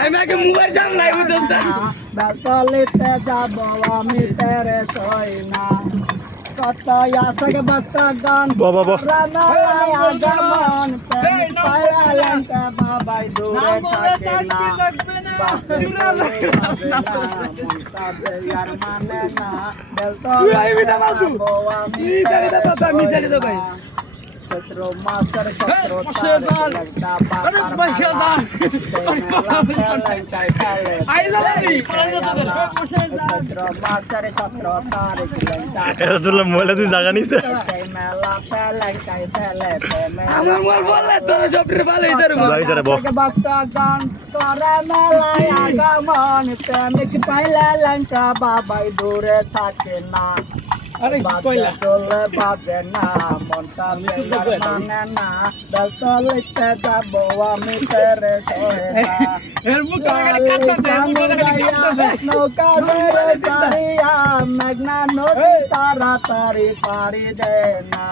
আমি আগে মোবাইল সামলাই বুঝতে বেলতলিতে যাব আমি তেরে সই না কত আশাকে ভক্ত গান রানায় আগমন প্রেম পায়া লঙ্কা বাবাই দূরে থাকে না यार माने ना बेलतलिते যাব আমি তেরে সই না Cetro master cetro tarik लगता पार आई जाला नी पाळा cetro master cetro tarik लगता এটা তোর মোবাইলে তুই জায়গা নিছে মেলা পেলাই কাই ফেলে আমার মোবাইল বললে তোর সবরে ভালো হইছে রে ভাই যারে বল ভক্ত গান তোরা মেলায় আগমন প্রেমিক পাইলা লঙ্কা বাবাই দূরে থাকে না আরে কইলা তোলে বাজে না মনটা মানে না বেলতলিতে যাব আমি তেরে সহে না এর মুখ কাটতে নৌকা ধরে সারিয়া মেঘনা নদী তাড়াতাড়ি পাড়ি দে না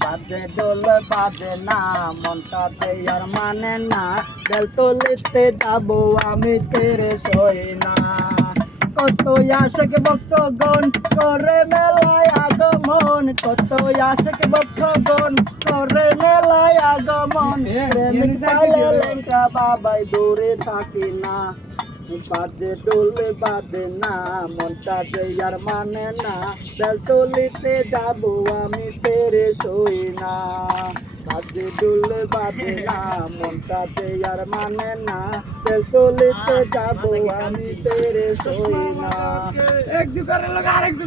বাজে দোল বাজে না মনটা আর মানে না বেলতলিতে যাব আমি তেরে সহে না কত আশাকে ভক্তগণ করে মেলায় আগমন কত আশাকে ভক্তগণ করে মেলায় আগমন প্রেমিক পাইলে লঙ্কা বাবাই দূরে থাকে না বাজে ডোলে বাজে না মনটা আর মানে না বেলতলিতে যাব আমি তেরে সই না বাজে ডোলে বাজে না মনটা আর মানে না বেলতলিতে যাব আমি তেরে সই না এক জুকারের লোক আরেক